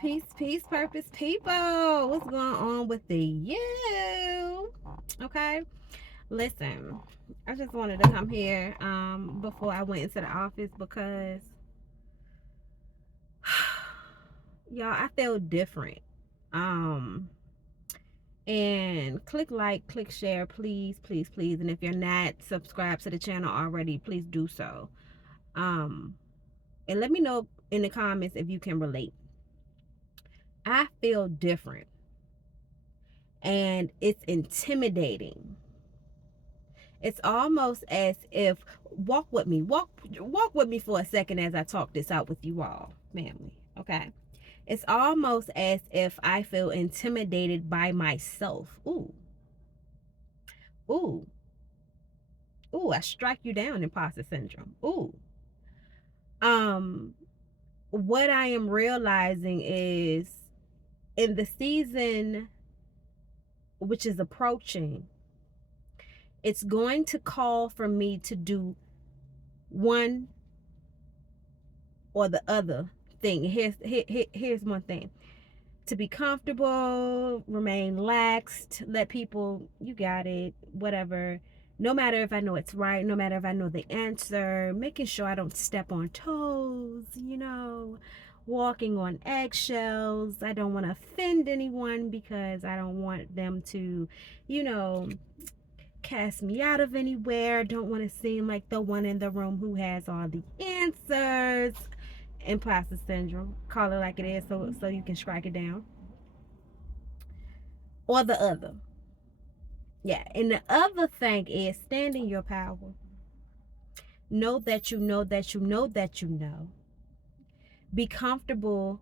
Peace, peace, purpose, people. What's going on with the you? Okay. Listen, I just wanted to come here before I went into the office because y'all, I feel different. Um and click like, click share, please, please, please. And if you're not subscribed to the channel already, please do so. Um and let me know in the comments if you can relate. I feel different and it's intimidating. It's almost as if walk with me for a second as I talk this out with you all, family. Okay. It's almost as if I feel intimidated by myself. Ooh, ooh, I strike you down, imposter syndrome. Ooh. Um, what I am realizing is in the season which is approaching, it's going to call for me to do one or the other thing. Here's one thing: to be comfortable, remain laxed, let people, you got it, whatever. No matter if I know it's right, no matter if I know the answer, making sure I don't step on toes, walking on eggshells. I don't want to offend anyone because I don't want them to, you know, cast me out of anywhere. Don't want to seem like the one in the room who has all the answers. Imposter syndrome, call it like it is, so you can strike it down. Or the other. Yeah, and the other thing is stand in your power. Know that you know that you know that you know. Be comfortable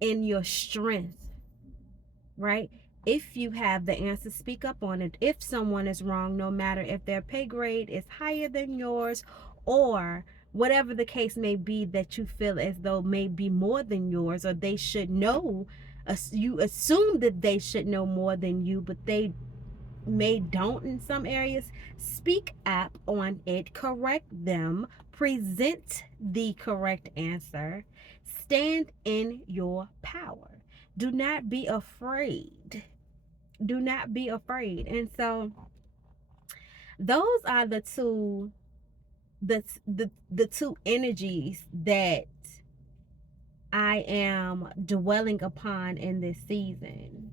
in your strength, right? If you have the answer, speak up on it. If someone is wrong, no matter if their pay grade is higher than yours or whatever the case may be that you feel as though may be more than yours, or they should know, you assume that they should know more than you, but they may don't in some areas. Speak up on it, correct them, present the correct answer, stand in your power. Do not be afraid. Do not be afraid. And so those are the two energies that I am dwelling upon in this season.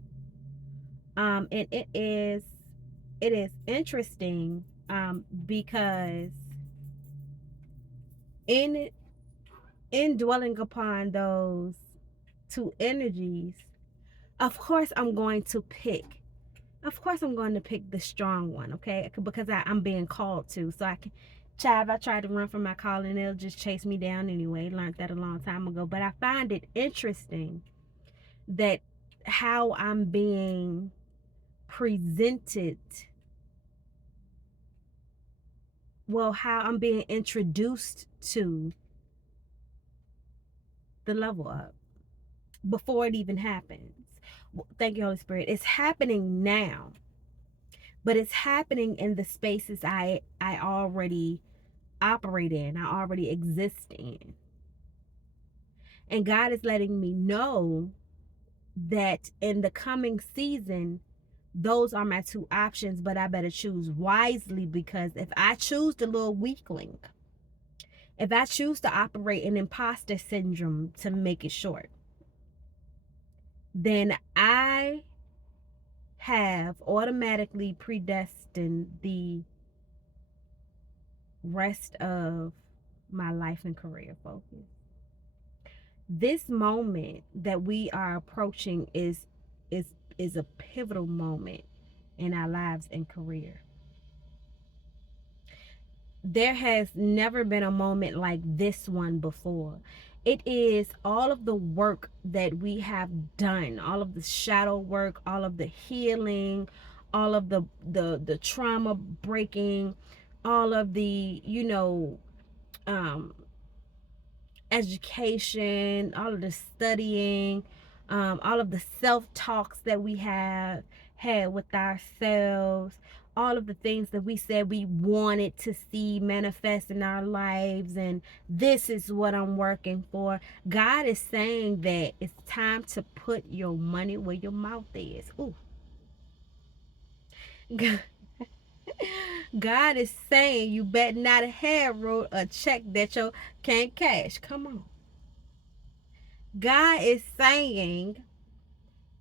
And it is interesting because in in dwelling upon those two energies, of course I'm going to pick the strong one, okay? Because I'm being called to. So I can, child, I tried to run from my calling, it'll just chase me down anyway. Learned that a long time ago. But I find it interesting that how I'm being presented, well, how I'm being introduced to the level up before it even happens. Thank you, Holy Spirit. It's happening now, but it's happening in the spaces I already operate in, I already exist in. And God is letting me know that in the coming season, those are my two options, but I better choose wisely, because if I choose the little weakling, if I choose to operate in imposter syndrome, to make it short, then I have automatically predestined the rest of my life and career focus. This moment that we are approaching is a pivotal moment in our lives and career. There has never been a moment like this one before. It is all of the work that we have done, all of the shadow work, all of the healing, all of the trauma breaking, all of the, um education, all of the studying, all of the self talks that we have had with ourselves, all of the things that we said we wanted to see manifest in our lives, and this is what I'm working for. God is saying that it's time to put your money where your mouth is. Ooh. God is saying you better not have wrote a check that you can't cash. Come on. God is saying,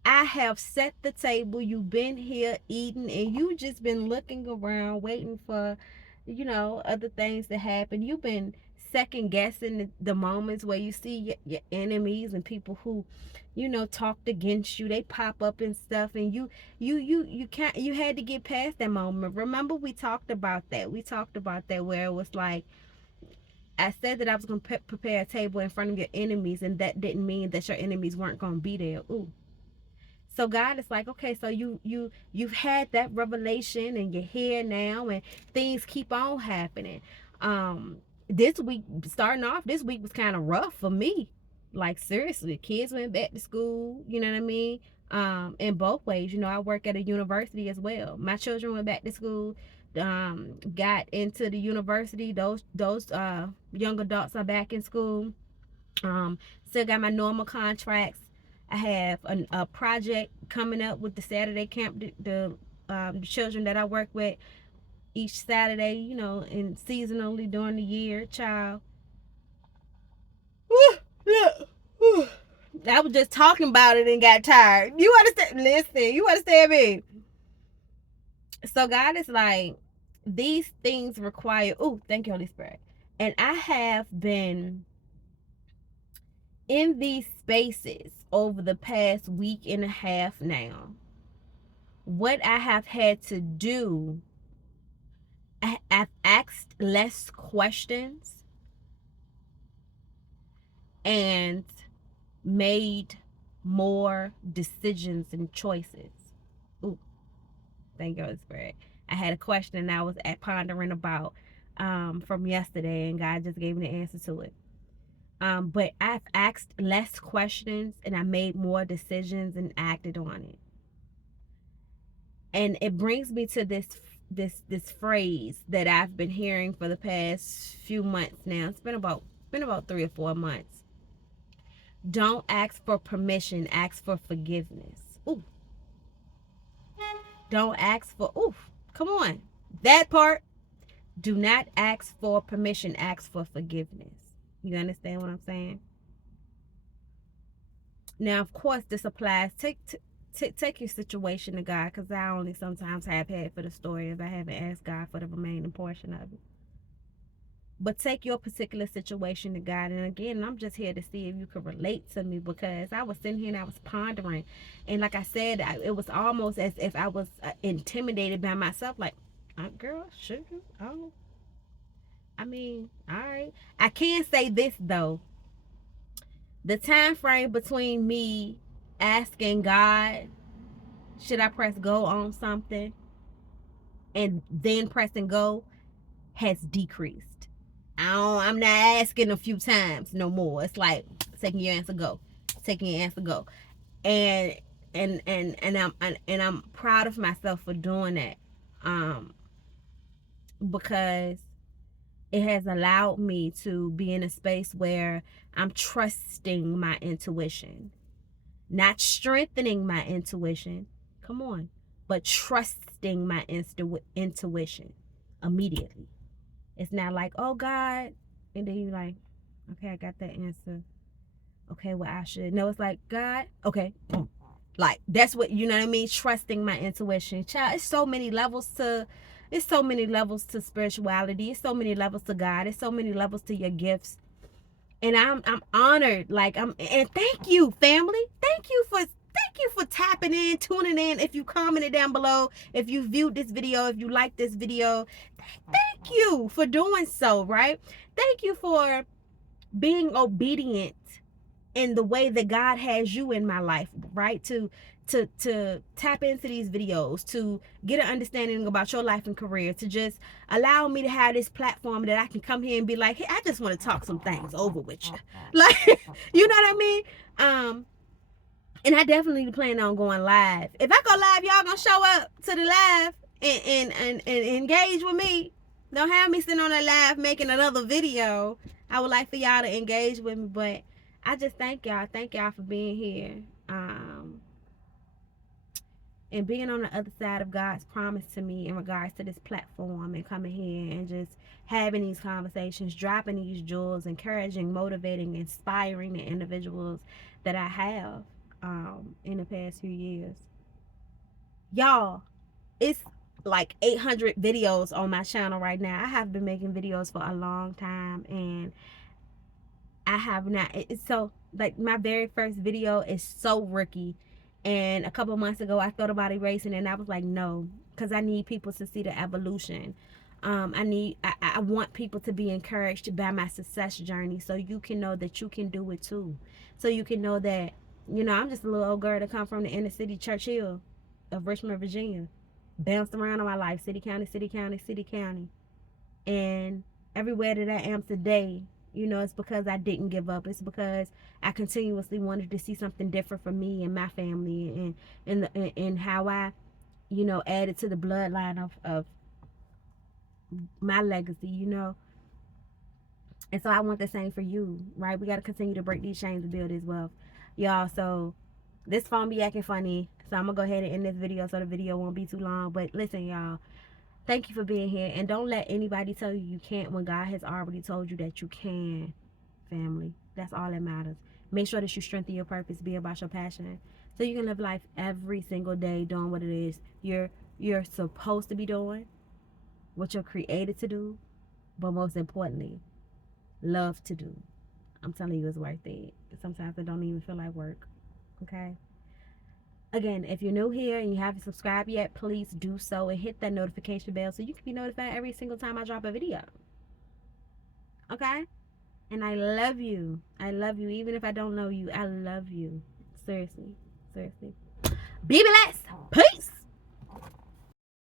I have set the table. You've been here eating, and you just been looking around, waiting for, other things to happen. You've been second guessing the moments where you see your enemies and people who, talked against you. They pop up and stuff, and you can't. You had to get past that moment. Remember, we talked about that. We talked about that where it was like, I said that I was going to prepare a table in front of your enemies, and that didn't mean that your enemies weren't going to be there. Ooh. So God is like, okay, so you've had that revelation, and you're here now, and things keep on happening. This week, starting off, this week was kind of rough for me. Like, seriously, kids went back to school, you know what I mean? In both ways. I work at a university as well. My children went back to school, got into the university. Those young adults are back in school. Still got my normal contracts. I have a project coming up with the Saturday camp, the children that I work with each Saturday, and seasonally during the year, child. I was just talking about it and got tired. You understand? Listen, you understand me? So God is like, these things require, thank you, Holy Spirit. And I have been in these spaces over the past week and a half now. What I have had to do, I've asked less questions and made more decisions and choices. Ooh, thank you, Holy Spirit. I had a question I was pondering about from yesterday, and God just gave me the answer to it. But I've asked less questions, and I made more decisions and acted on it. And it brings me to this phrase that I've been hearing for the past few months now. It's been about 3 or 4 months. Don't ask for permission, ask for forgiveness. Ooh. Don't ask for, come on. That part. Do not ask for permission, ask for forgiveness. You understand what I'm saying? Now, of course, this applies. Take your situation to God, because I only sometimes have had for the story if I haven't asked God for the remaining portion of it. But take your particular situation to God. And again, I'm just here to see if you can relate to me, because I was sitting here and I was pondering. And like I said, it was almost as if I was intimidated by myself. Like, girl, should you? Oh. I mean, all right. I can say this, though. The time frame between me asking God, should I press go on something, and then pressing go, has decreased. I'm not asking a few times no more. It's like taking your answer, go. Taking your answer, go. And I'm proud of myself for doing that. Because it has allowed me to be in a space where I'm trusting my intuition, not strengthening my intuition. Come on, but trusting my intuition immediately. It's not like, oh God, and then you're like, okay, I got that answer. Okay, well, I should. No, it's like, God, okay, boom. Like, that's what, you know what I mean? Trusting my intuition. Child, it's so many levels to spirituality. It's so many levels to God. It's so many levels to your gifts. And I'm honored. And thank you, family. Thank you for tapping in, tuning in. If you commented down below, if you viewed this video, if you liked this video, thank you for doing so, right? Thank you for being obedient in the way that God has you in my life, right? To tap into these videos, to get an understanding about your life and career, to just allow me to have this platform that I can come here and be like, hey, I just want to talk some things over with you. Like, you know what I mean? And I definitely plan on going live. If I go live, y'all gonna show up to the live? and engage with me. Don't have me sitting on a live making another video. I would like for y'all to engage with me, but I just thank y'all. Thank y'all for being here. And being on the other side of God's promise to me in regards to this platform and coming here and just having these conversations, dropping these jewels, encouraging, motivating, inspiring the individuals that I have in the past few years. Y'all, it's like 800 videos on my channel right now. I have been making videos for a long time, and I have not. It's so, like, my very first video is so rookie. And a couple months ago, I thought about erasing it, and I was like, no, because I need people to see the evolution. I want people to be encouraged by my success journey, so you can know that you can do it too. So you can know that, I'm just a little old girl that come from the inner city Churchill of Richmond, Virginia. Bounced around in my life, city, county, city, county, city, county. And everywhere that I am today, it's because I didn't give up. It's because I continuously wanted to see something different for me and my family, and how I, added to the bloodline of my legacy, And so I want the same for you, right? We got to continue to break these chains and build this wealth, y'all. So this phone be acting funny, so I'm going to go ahead and end this video so the video won't be too long. But listen, y'all, thank you for being here. And don't let anybody tell you you can't when God has already told you that you can, family. That's all that matters. Make sure that you strengthen your purpose, be about your passion, so you can live life every single day doing what it is you're supposed to be doing, what you're created to do, but most importantly, love to do. I'm telling you, it's worth it. Sometimes it don't even feel like work. Okay? Again, if you're new here and you haven't subscribed yet, please do so and hit that notification bell so you can be notified every single time I drop a video. Okay? And I love you. I love you. Even if I don't know you, I love you. Seriously. Seriously. Be blessed. Peace.